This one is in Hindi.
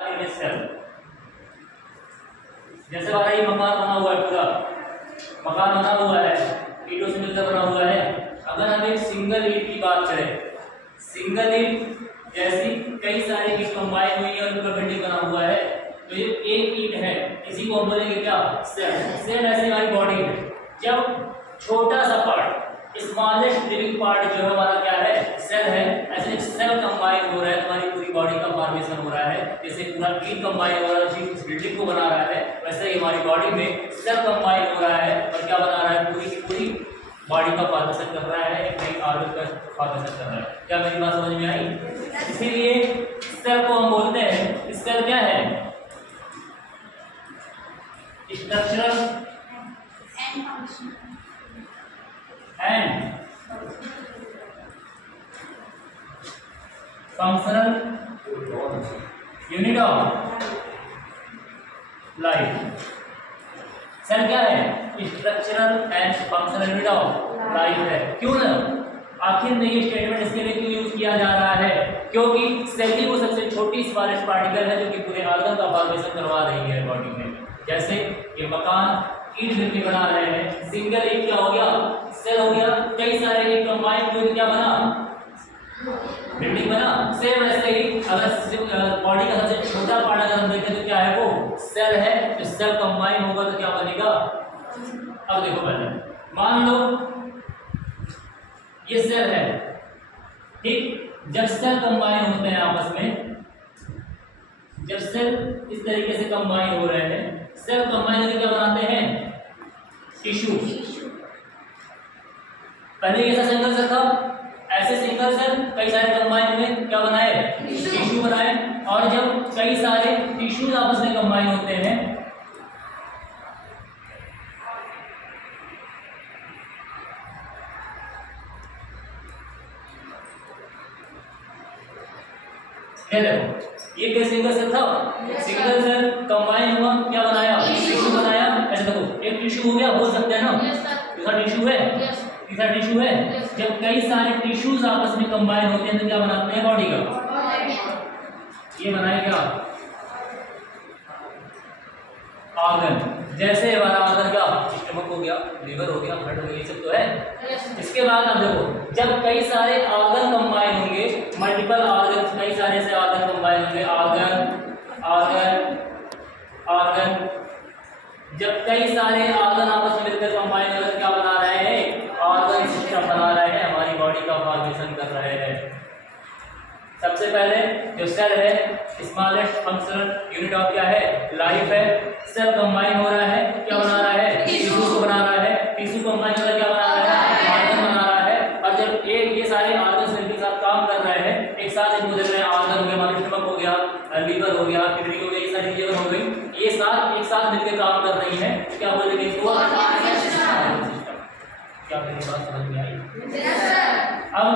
सेल। जैसे हमारा ये मकान बना हुआ है, पूरा मकान बना हुआ है, ईंटों से मिलकर बना हुआ है। अगर हम एक सिंगल ईंट की बात करें, सिंगल ईंट जैसी कई सारी ईंट कंबाइन हुई है और उनका बिल्डिंग बना हुआ है, तो ये एक ईंट है, इसी को हम बोलेंगे क्या? सेल। सेल ऐसी हमारी बॉडी है। जब छोटा सा पार्ट, स्मॉलेस्ट लिविंग पार्ट जो है हमारा क्या है? सेल है। ऐसे सेल कंबाइन हो रहा है, तुम्हारी पूरी बॉडी का फॉर्मेशन हो रहा है। जैसे पूरा ईंट कंबाइन हो रहा है, इस बिल्डिंग को बना रहा है, वैसे ही हमारी बॉडी में सेल कंबाइन हो रहा है और क्या बना रहा है? पूरी की पूरी बॉडी का फॉर्मेशन कर रहा है, एक नई ऑर्गन का फॉर्मेशन कर रहा है। क्या मेरी बात समझ में आई? इसीलिए सेल को हम बोलते हैं, सेल क्या है? Structural and functional unit of life. Cell क्या है? Structural and functional unit of life है। क्यों ना? आखिर में ये स्टेटमेंट इसके लिए क्यों यूज किया जा रहा है? क्योंकि सेल ही वो सबसे छोटी स्मॉलेस्ट पार्टिकल है जो कि पूरे ऑर्गन का फॉर्मेशन करवा रही है बॉडी में। जैसे ये मकान ईंट मिलकर बना रहे हैं, सिंगल ईंट क्या हो गया? सेल हो गया। कई सारे ईंट कंबाइन हुए क्या बना? बिल्डिंग बना। सेम वैसे ही अगर बॉडी का सबसे छोटा पार्ट अगर हम देखें तो क्या है? वो सेल है। तो सेल कंबाइन होगा तो क्या बनेगा? अब देखो पहले मान लो ये सेल है, ठीक। जब सेल कंबाइन होते हैं आपस में, जब सेल इस तरीके से कंबाइन हो रहे हैं, सेल कंबाइन होकर क्या बनाते हैं? टिश्यू। पहले ऐसा सिंगल सेल था, ऐसे सिंगल सेल कई सारे कंबाइन में क्या बनाए? टिश्यू बनाए। और जब कई सारे टिश्यूज आपस में कंबाइन होते हैं, ये देखो ये क्या सिंगल सेल था? सिंगल सेल कंबाइन हुआ, क्या बनाया? टिश्यू बनाया। ऐसे देखो एक टिश्यू हो गया, बोल सकते हैं ना? दूसरा टिश्यू है, तीसरा टिश्यू है। जब कई सारे टिश्यूज आपस में कंबाइन होते हैं तो क्या बनाते हैं? बॉडी का ये बनाए क्या? ऑर्गन। जैसे हमारा ऑर्गन का स्टमक हो गया, लीवर हो गया, हार्ट हो गया, ये सब तो है। इसके बाद आप देखो जब कई सारे ऑर्गन कंबाइन होंगे, मल्टीपल ऑर्गन, कई सारे से ऑर्गन कंबाइन होंगे, ऑर्गन ऑर्गन ऑर्गन, जब कई सारे ऑर्गन आपस में मिलकर कंबाइन होकर क्या बना रहे हैं? ऑर्गन सिस्टम बना रहे हैं, हमारी बॉडी का फॉर्मेशन कर रहे हैं। सबसे पहले जो सेल है, स्मॉलेस्ट फंक्शनल यूनिट ऑफ क्या है? लाइफ है। सेल कंबाइन हो रहा है, क्या बना रहा है? टिश्यू को बना रहा है। टिश्यू कंबाइन हो रहा है, क्या बना रहा है? ऑर्गन बना रहा है। और जब एक ये सारे ऑर्गन मिलकर साथ काम कर रहे हैं, एक साथ इनको देख रहे हैं, ऑर्गन हो गया, हमारा स्टमक हो गया, लीवर हो गया, किडनी हो गया, ये सारी चीजें हो गई, ये साथ एक साथ मिलकर काम कर रही है, क्या बोलेंगे इसको? क्या मेरी बात समझ में आई? अब